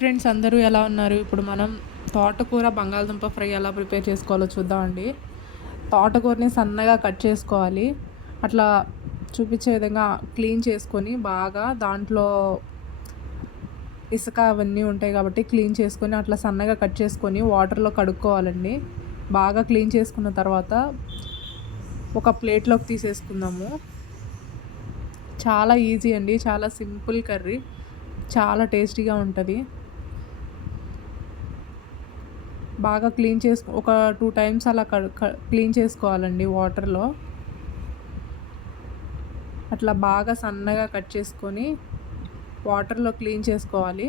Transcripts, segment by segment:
Friends అందరూ ఎలా ఉన్నారు? ఇప్పుడు మనం తోటకూర బంగాళదుంప ఫ్రై ఎలా ప్రిపేర్ చేసుకోవాలో చూద్దామండి. తోటకూరని సన్నగా కట్ చేసుకోవాలి. అట్లా చూపించే విధంగా క్లీన్ చేసుకొని బాగా దాంట్లో ఇసుక అవన్నీ ఉంటాయి కాబట్టి క్లీన్ చేసుకొని అట్లా సన్నగా కట్ చేసుకొని వాటర్లో కడుక్కోవాలండి. బాగా క్లీన్ చేసుకున్న తర్వాత ఒక ప్లేట్లోకి తీసేసుకుందాము. చాలా ఈజీ అండి, చాలా సింపుల్ కర్రీ, చాలా టేస్టీగా ఉంటుంది. బాగా క్లీన్ ఒక 2 టైమ్స్ అలా క్లీన్ చేసుకోవాలండి వాటర్లో. అట్లా బాగా సన్నగా కట్ చేసుకొని వాటర్లో క్లీన్ చేసుకోవాలి.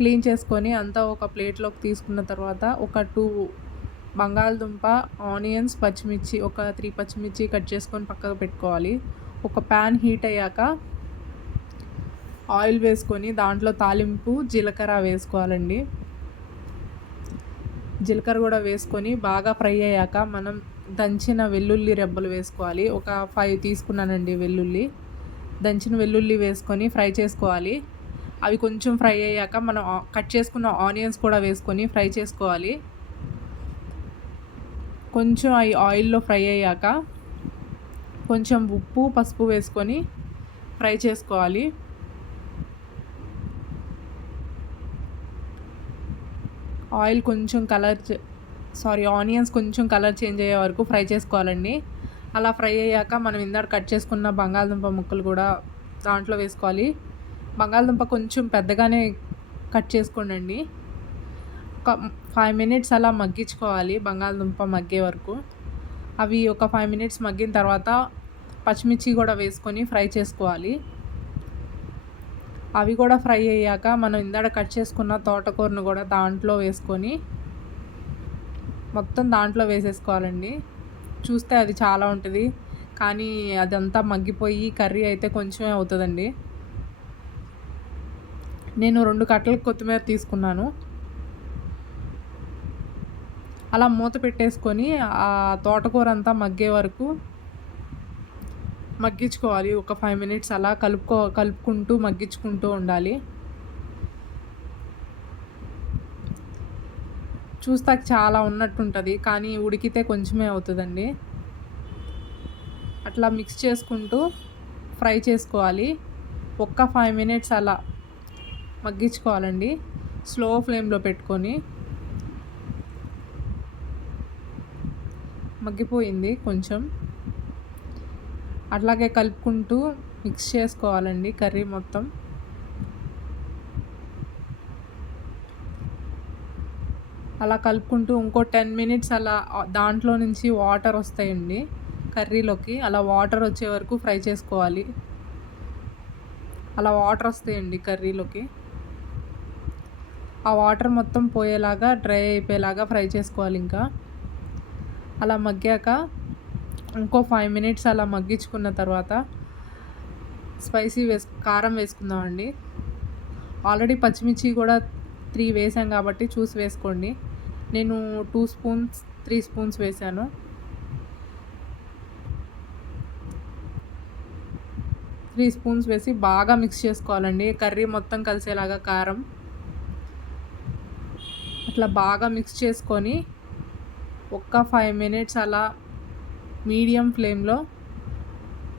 క్లీన్ చేసుకొని అంతా ఒక ప్లేట్లోకి తీసుకున్న తర్వాత ఒక 2 బంగాళదుంప, ఆనియన్స్, పచ్చిమిర్చి, ఒక 3 పచ్చిమిర్చి కట్ చేసుకొని పక్కకు పెట్టుకోవాలి. ఒక ప్యాన్ హీట్ అయ్యాక ఆయిల్ వేసుకొని దాంట్లో తాలింపు జీలకర్ర వేసుకోవాలండి. జీలకర్ర కూడా వేసుకొని బాగా ఫ్రై అయ్యాక మనం దంచిన వెల్లుల్లి రెబ్బలు వేసుకోవాలి. ఒక 5 తీసుకున్నానండి వెల్లుల్లి. దంచిన వెల్లుల్లి వేసుకొని ఫ్రై చేసుకోవాలి. అవి కొంచెం ఫ్రై అయ్యాక మనం కట్ చేసుకున్న ఆనియన్స్ కూడా వేసుకొని ఫ్రై చేసుకోవాలి. కొంచెం అవి ఆయిల్లో ఫ్రై అయ్యాక కొంచెం ఉప్పు, పసుపు వేసుకొని ఫ్రై చేసుకోవాలి. ఆనియన్స్ కొంచెం కలర్ చేంజ్ అయ్యే వరకు ఫ్రై చేసుకోవాలండి. అలా ఫ్రై అయ్యాక మనం ఇందాక కట్ చేసుకున్న బంగాళదుంప ముక్కలు కూడా దాంట్లో వేసుకోవాలి. బంగాళదుంప కొంచెం పెద్దగానే కట్ చేసుకోండి. ఒక 5 మినిట్స్ అలా మగ్గించుకోవాలి బంగాళదుంప మగ్గే వరకు. అవి ఒక 5 మినిట్స్ మగ్గిన తర్వాత పచ్చిమిర్చి కూడా వేసుకొని ఫ్రై చేసుకోవాలి. అవి కూడా ఫ్రై అయ్యాక మనం ఇందాక కట్ చేసుకున్న తోటకూరను కూడా దాంట్లో వేసుకొని మొత్తం దాంట్లో వేసేసుకోవాలండి. చూస్తే అది చాలా ఉంటుంది, కానీ అదంతా మగ్గిపోయి కర్రీ అయితే కొంచెమే అవుతుందండి. నేను 2 కట్టలు కొత్తిమీర తీసుకున్నాను. అలా మూత పెట్టేసుకొని ఆ తోటకూర అంతా మగ్గే వరకు మగ్గించుకోవాలి. ఒక 5 మినిట్స్ అలా కలుపుకుంటూ మగ్గించుకుంటూ ఉండాలి. చూస్తాక చాలా ఉన్నట్టుంటుంది, కానీ ఉడికితే కొంచెమే అవుతుందండి. అట్లా మిక్స్ చేసుకుంటూ ఫ్రై చేసుకోవాలి. ఒక్క 5 మినిట్స్ అలా మగ్గించుకోవాలండి స్లో ఫ్లేమ్లో పెట్టుకొని. మగ్గిపోయింది కొంచెం. అట్లాగే కలుపుకుంటూ మిక్స్ చేసుకోవాలండి కర్రీ మొత్తం. అలా కలుపుకుంటూ ఇంకో 10 మినిట్స్ అలా దాంట్లో నుంచి వాటర్ వస్తాయండి కర్రీలోకి. అలా వాటర్ వచ్చే వరకు ఫ్రై చేసుకోవాలి. అలా వాటర్ వస్తాయండి కర్రీలోకి. ఆ వాటర్ మొత్తం పోయేలాగా, డ్రై అయిపోయేలాగా ఫ్రై చేసుకోవాలి. ఇంకా అలా మగ్గాక ఇంకో 5 మినిట్స్ అలా మగ్గించుకున్న తర్వాత కారం వేసుకుందామండి. ఆల్రెడీ పచ్చిమిర్చి కూడా 3 వేసాం కాబట్టి చూసి వేసుకోండి. నేను 2 స్పూన్స్ 3 స్పూన్స్ వేసాను. వేసి బాగా మిక్స్ చేసుకోవాలండి కర్రీ మొత్తం కలిసేలాగా కారం. అట్లా బాగా మిక్స్ చేసుకొని ఒక్క 5 మినిట్స్ అలా మీడియం ఫ్లేమ్లో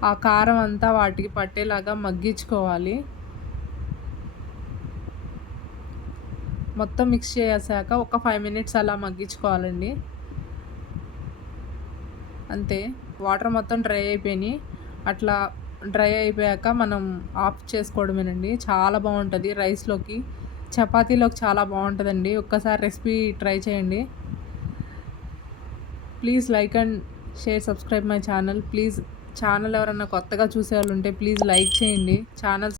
ఆ కారం అంతా వాటికి పట్టేలాగా మగ్గించుకోవాలి. మొత్తం మిక్స్ చేసాక ఒక 5 మినిట్స్ అలా మగ్గించుకోవాలండి. అంతే, వాటర్ మొత్తం డ్రై అయిపోయినాయి. అట్లా డ్రై అయిపోయాక మనం ఆఫ్ చేసుకోవడమేనండి. చాలా బాగుంటుంది రైస్లోకి, చపాతీలోకి చాలా బాగుంటుందండి. ఒక్కసారి రెసిపీ ట్రై చేయండి. Please like and share, subscribe my channel please. Channel ఎవరన్నా కొత్తగా చూసే వాళ్ళు ఉంటే ప్లీజ్ లైక్ చేయండి. ఛానల్